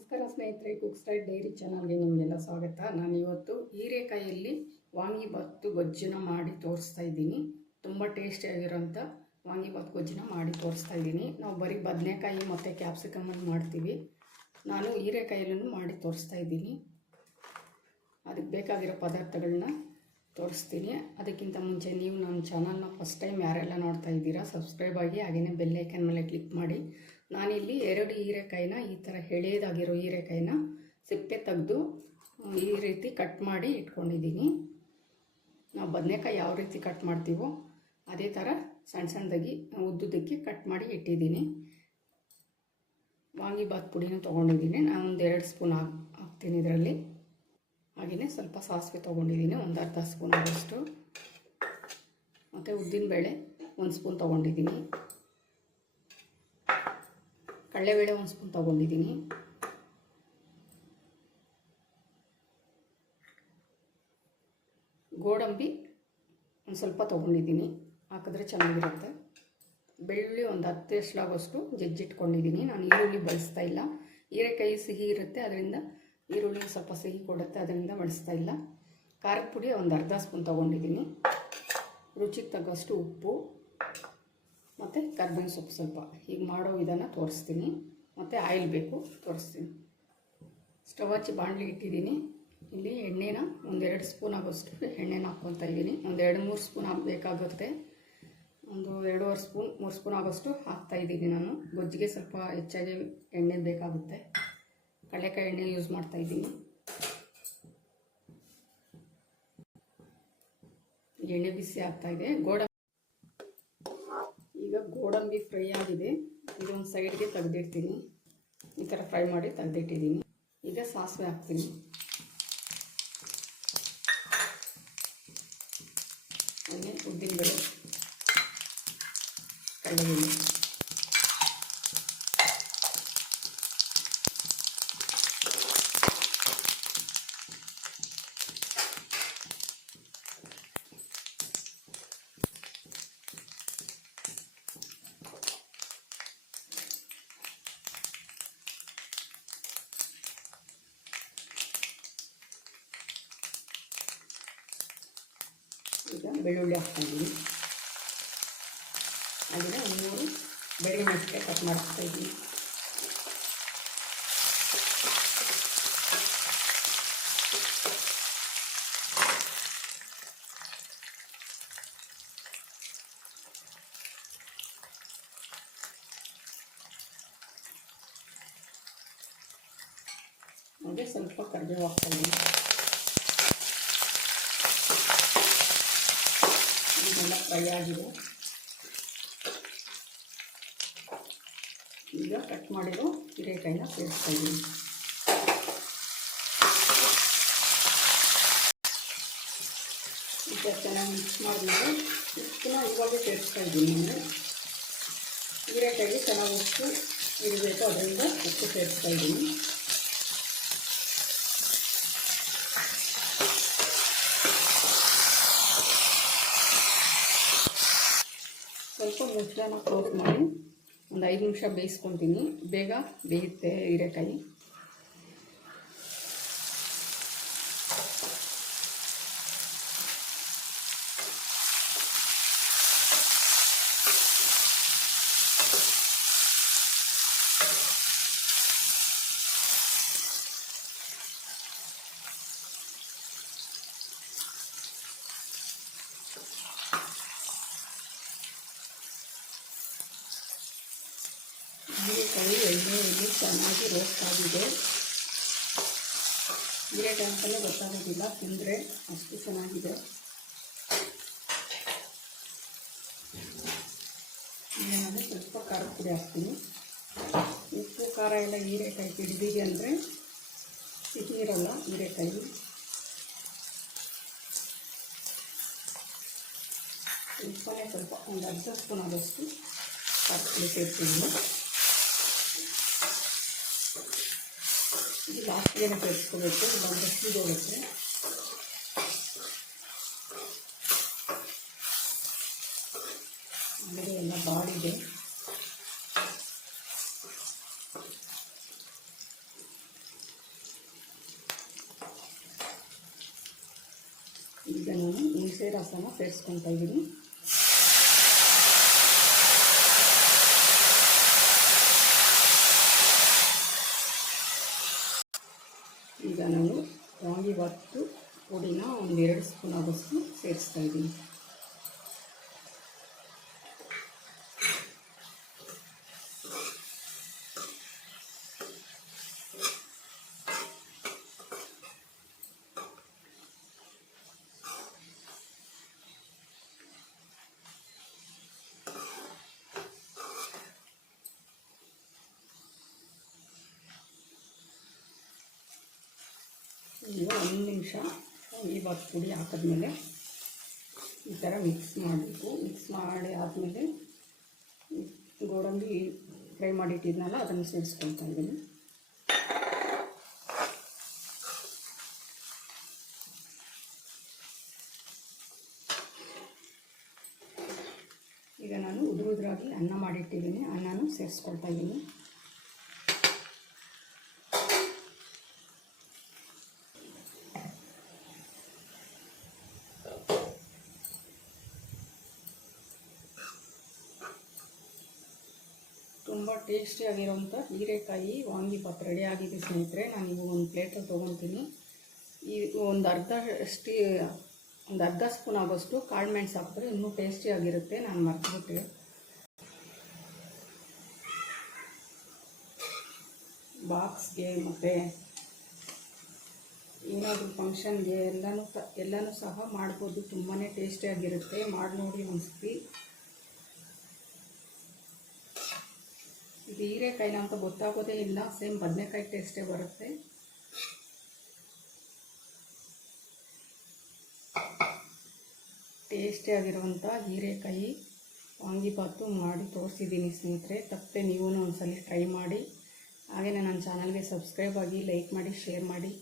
ನಮಸ್ಕಾರ ಸ್ನೇಹಿತರೆ cook style dairy ಚಾನಲ್ಗೆ ನಿಮಗೆಲ್ಲ ಸ್ವಾಗತ. ನಾನು ಇವತ್ತು ಹೀರೆಕಾಯಲ್ಲಿ ವಾಂಗಿಬಾತು ಗೊಜ್ಜನ್ನ ಮಾಡಿ ತೋರಿಸ್ತಾ ಇದ್ದೀನಿ. ತುಂಬ ಟೇಸ್ಟಿಯಾಗಿರೋಂಥ ವಾಂಗಿಬಾತ್ ಗೊಜ್ಜನ್ನ ಮಾಡಿ ತೋರಿಸ್ತಾ ಇದ್ದೀನಿ. ನಾವು ಬರೀ ಬದನೆಕಾಯಿ ಮತ್ತು ಕ್ಯಾಪ್ಸಿಕಮನ್ನು ಮಾಡ್ತೀವಿ. ನಾನು ಹೀರೆಕಾಯಲ್ಲೂ ಮಾಡಿ ತೋರಿಸ್ತಾ ಇದ್ದೀನಿ. ಅದಕ್ಕೆ ಬೇಕಾಗಿರೋ ಪದಾರ್ಥಗಳನ್ನ ತೋರಿಸ್ತೀನಿ. ಅದಕ್ಕಿಂತ ಮುಂಚೆ ನೀವು ನನ್ನ ಚಾನಲ್ನ ಫಸ್ಟ್ ಟೈಮ್ ಯಾರೆಲ್ಲ ನೋಡ್ತಾ ಇದ್ದೀರಾ ಸಬ್ಸ್ಕ್ರೈಬ್ ಆಗಿ ಹಾಗೆಯೇ ಬೆಲ್ಲೈಕನ್ ಮೇಲೆ ಕ್ಲಿಕ್ ಮಾಡಿ. ನಾನಿಲ್ಲಿ ಎರಡು ಹೀರೆಕಾಯಿನ ಈ ಥರ ಎಳೆಯದಾಗಿರೋ ಹೀರೆಕಾಯಿನ ಸಿಪ್ಪೆ ತೆಗೆದು ಈ ರೀತಿ ಕಟ್ ಮಾಡಿ ಇಟ್ಕೊಂಡಿದ್ದೀನಿ. ನಾವು ಬದನೆಕಾಯಿ ಯಾವ ರೀತಿ ಕಟ್ ಮಾಡ್ತೀವೋ ಅದೇ ಥರ ಸಣ್ಣ ಸಣ್ಣದಾಗಿ ಉದ್ದುದಕ್ಕೆ ಕಟ್ ಮಾಡಿ ಇಟ್ಟಿದ್ದೀನಿ. ವಾಂಗಿಬಾತ್ ಪುಡಿನೂ ತೊಗೊಂಡಿದ್ದೀನಿ. ನಾನು ಒಂದು ಎರಡು ಸ್ಪೂನ್ ಹಾಕ್, ಹಾಕ್ತೀನಿ ಇದರಲ್ಲಿ. ಹಾಗೆಯೇ ಸ್ವಲ್ಪ ಸಾಸಿವೆ ತೊಗೊಂಡಿದ್ದೀನಿ, ಒಂದು ಅರ್ಧ ಸ್ಪೂನ್ ಆಗೋಷ್ಟು ಮತ್ತು ಉದ್ದಿನಬೇಳೆ ಒಂದು ಸ್ಪೂನ್ ತೊಗೊಂಡಿದ್ದೀನಿ. ಕಡಲೆಬೇಳೆ ಒಂದು ಸ್ಪೂನ್ ತೊಗೊಂಡಿದ್ದೀನಿ. ಗೋಡಂಬಿ ಒಂದು ಸ್ವಲ್ಪ ತೊಗೊಂಡಿದ್ದೀನಿ, ಹಾಕಿದ್ರೆ ಚೆನ್ನಾಗಿರುತ್ತೆ. ಬೆಳ್ಳುಳ್ಳಿ ಒಂದು ಹತ್ತು ಎಷ್ಟಾಗೋಷ್ಟು ಜಜ್ಜಿಟ್ಕೊಂಡಿದ್ದೀನಿ. ನಾನು ಈರುಳ್ಳಿ ಬಳಸ್ತಾ ಇಲ್ಲ. ಹೀರೆಕಾಯಿ ಸಿಹಿ ಇರುತ್ತೆ, ಅದರಿಂದ ಈರುಳ್ಳಿ ಸ್ವಲ್ಪ ಸಿಹಿ ಕೊಡುತ್ತೆ, ಅದರಿಂದ ಬಳಸ್ತಾ ಇಲ್ಲ. ಖಾರದ ಪುಡಿ ಒಂದು ಅರ್ಧ ಸ್ಪೂನ್ ತೊಗೊಂಡಿದ್ದೀನಿ. ರುಚಿಗೆ ತಗ್ಗಷ್ಟು ಉಪ್ಪು ಮತ್ತು ಕರ್ಬೇವಿನ ಸೊಪ್ಪು ಸ್ವಲ್ಪ. ಈಗ ಮಾಡೋ ವಿಧಾನ ತೋರಿಸ್ತೀನಿ. ಮತ್ತು ಆಯಿಲ್ ಬೇಕು, ತೋರಿಸ್ತೀನಿ. ಸ್ಟವ್ ಹಚ್ಚಿ ಬಾಣಲಿ ಇಟ್ಟಿದ್ದೀನಿ. ಇಲ್ಲಿ ಎಣ್ಣೆನ ಒಂದೆರಡು ಸ್ಪೂನ್ ಆಗೋಷ್ಟು ಎಣ್ಣೆನ ಹಾಕ್ಕೊತಾ ಇದ್ದೀನಿ. ಒಂದು ಎರಡು ಮೂರು ಸ್ಪೂನ್ ಹಾಕಬೇಕಾಗುತ್ತೆ ಒಂದು ಎರಡೂವರೆ ಸ್ಪೂನ್, ಮೂರು ಸ್ಪೂನ್ ಆಗೋಷ್ಟು ಹಾಕ್ತಾಯಿದ್ದೀನಿ ನಾನು. ಗೊಜ್ಜಿಗೆ ಸ್ವಲ್ಪ ಹೆಚ್ಚಾಗಿ ಎಣ್ಣೆ ಬೇಕಾಗುತ್ತೆ. ಕಡಲೆಕಾಯಿ ಎಣ್ಣೆ ಯೂಸ್ ಮಾಡ್ತಾಯಿದ್ದೀನಿ ಎಣ್ಣೆ ಬಿಸಿ ಆಗ್ತಾಯಿದೆ ಗೋಡಂಬಿ ಈಗ ಗೋಡಂಬಿ ಫ್ರೈ ಆಗಿದೆ. ಇದೊಂದು ಸೈಡ್ಗೆ ತೆಗೆದಿಡ್ತೀನಿ. ಈ ಥರ ಫ್ರೈ ಮಾಡಿ ತೆಗೆದಿಟ್ಟಿದ್ದೀನಿ. ಈಗ ಸಾಸಿವೆ ಹಾಕ್ತೀನಿ. ಉದ್ದಿನ ಉದ್ದಿನಬೇಳೆ, ಕಡಲೆಬೇಳೆ. ಈಗ ಬೆಳ್ಳುಳ್ಳಿ ಹಾಕ್ತಾಯಿದ್ದೀನಿ ಹಾಗೆಯೇ ಒಂದು ಮೂರು ಬೆಳೆ ಮೆಣಸಿಗೆ ಕಟ್ ಮಾಡ್ತಾ ಇದ್ದೀನಿ ಹಾಗೆ ಸ್ವಲ್ಪ ಕರಿಬೇವು ಹಾಕ್ತಾಯಿದ್ದೀನಿ ಇದೆಲ್ಲ ಫ್ರೈ ಆಗಿದೆ ಈಗ ಕಟ್ ಮಾಡಿರೋ ಹೀರೆಕಾಯಿನ ಸೇರಿಸ್ತಾ ಇದ್ದೀನಿ ಈಗ ಚೆನ್ನಾಗಿ ಮಿಕ್ಸ್ ಮಾಡಿದ್ಮೇಲೆ ಉಪ್ಪನ್ನ ಇವಾಗ ಸೇರಿಸ್ತಾ ಇದ್ದೀನಿ ನಾನು ಹೀರೆಕಾಯಿಗೆ ಚೆನ್ನಾಗಿ ಉಪ್ಪು ಇರಬೇಕು, ಅದರಿಂದ ಉಪ್ಪು ಸೇರಿಸ್ತಾ ಇದ್ದೀನಿ ಸ್ವಲ್ಪ ಮುಚ್ಚಳನ ಕ್ಲೋಸ್ ಮಾಡಿ. ಒಂದು ಐದು ನಿಮಿಷ ಬೇಯಿಸ್ಕೊತೀನಿ. ಬೇಗ ಬೇಯುತ್ತೆ ಹೀರೆಕಾಯಿ. ಎಣ್ಣೆಯಲ್ಲಿ ಚೆನ್ನಾಗಿ ರೋಸ್ಟ್ ಆಗಿದೆ. ಹೀರೆಕಾಯಿ ಅಂತಲೇ ಗೊತ್ತಾಗೋದಿಲ್ಲ, ತಿಂದರೆ ಅಷ್ಟು ಚೆನ್ನಾಗಿದೆ. ಈಗ ಸ್ವಲ್ಪ ಖಾರ ಪುಡಿ ಹಾಕ್ತೀನಿ. ಉಪ್ಪು, ಖಾರ ಎಲ್ಲ ಹೀರೆಕಾಯಿ ಹಿಡಿದಿದೆ ಅಂದರೆ ಸಿಹಿ ಇರೋಲ್ಲ ಹೀರೆಕಾಯಿ. ಉಪ್ಪನೇ ಸ್ವಲ್ಪ ಒಂದು ಅರ್ಧ ಸ್ಪೂನ್ ಆದಷ್ಟು ಖಾರ ಸೇರ್ತೀನಿ ఫాస్ట్గానే పెట్టుకోవచ్చు దాంట్లో స్పీడ్ అవ్వచ్చు అందులో ఉన్న బాడీదే ಈಗ ನಾನು ಹುಣಸೆ ರಸನ ಇದ್ದೀನಿ ಈಗ ನಾನು ವಾಂಗಿಬಾತು ಪುಡಿನ ಒಂದು ಎರಡು ಸ್ಪೂನ್ ಆಗೋಷ್ಟು ಸೇರಿಸ್ತಾ ಇದ್ದೀನಿ. ಈಗ ಒಂದು ನಿಮಿಷ. ಈ ಬಾತ್ ಪುಡಿ ಹಾಕಿದ್ಮೇಲೆ ಈ ಥರ ಮಿಕ್ಸ್ ಮಾಡಬೇಕು. ಮಿಕ್ಸ್ ಮಾಡಿ ಆದಮೇಲೆ ಗೋಡಂಬಿ ಫ್ರೈ ಮಾಡಿಟ್ಟಿದ್ನಲ್ಲ, ಅದನ್ನು ಸೇರಿಸ್ಕೊಳ್ತಾ ಇದ್ದೀನಿ. ಈಗ ನಾನು ಉದುರು ಉದುರಾಗಿ ಅನ್ನ ಮಾಡಿಟ್ಟಿದ್ದೀನಿ. ಅನ್ನನೂ ಸೇರಿಸ್ಕೊಳ್ತಾ ಇದ್ದೀನಿ. ತುಂಬ ಟೇಸ್ಟಿಯಾಗಿರೋಂಥ ಹೀರೆಕಾಯಿ ವಾಂಗಿಪಾಪ್ ರೆಡಿ ಆಗಿದೆ ಸ್ನೇಹಿತರೆ. ನಾನು ಈಗ ಒಂದು ಪ್ಲೇಟಲ್ಲಿ ತೊಗೊತೀನಿ. ಈ ಒಂದು ಅರ್ಧ ಅಷ್ಟು, ಒಂದು ಅರ್ಧ ಸ್ಪೂನ್ ಆಗೋಷ್ಟು ಕಾಳು ಮೆಣಸು ಹಾಕಿದ್ರೆ ಇನ್ನೂ ಟೇಸ್ಟಿಯಾಗಿರುತ್ತೆ ನಾನು ಮರ್ತಿಬಿಟ್ಟೆ. ಬಾಕ್ಸ್ಗೆ ಮತ್ತು ಏನಾದರೂ ಫಂಕ್ಷನ್ಗೆ ಎಲ್ಲನೂ ಎಲ್ಲನೂ ಸಹ ಮಾಡ್ಬೋದು. ತುಂಬಾ ಟೇಸ್ಟಿಯಾಗಿರುತ್ತೆ ಮಾಡಿ ನೋಡಿ ಒಂದ್ಸತಿ. ಇದು ಹೀರೆಕಾಯಿನ ಅಂತ ಗೊತ್ತಾಗೋದೇ ಇಲ್ಲ. ಸೇಮ್ ಬದನೆಕಾಯಿ ಟೇಸ್ಟೇ ಬರುತ್ತೆ. ಟೇಸ್ಟಿಯಾಗಿರುವಂಥ ಹೀರೆಕಾಯಿ ವಾಂಗಿಭಾತು ಮಾಡಿ ತೋರಿಸಿದ್ದೀನಿ ಸ್ನೇಹಿತರೆ. ತಪ್ಪೇ ನೀವೂ ಒಂದ್ಸಲ ಟ್ರೈ ಮಾಡಿ. ಹಾಗೆಯೇ ನನ್ನ ಚಾನಲ್ಗೆ ಸಬ್ಸ್ಕ್ರೈಬ್ ಆಗಿ ಲೈಕ್ ಮಾಡಿ ಶೇರ್ ಮಾಡಿ.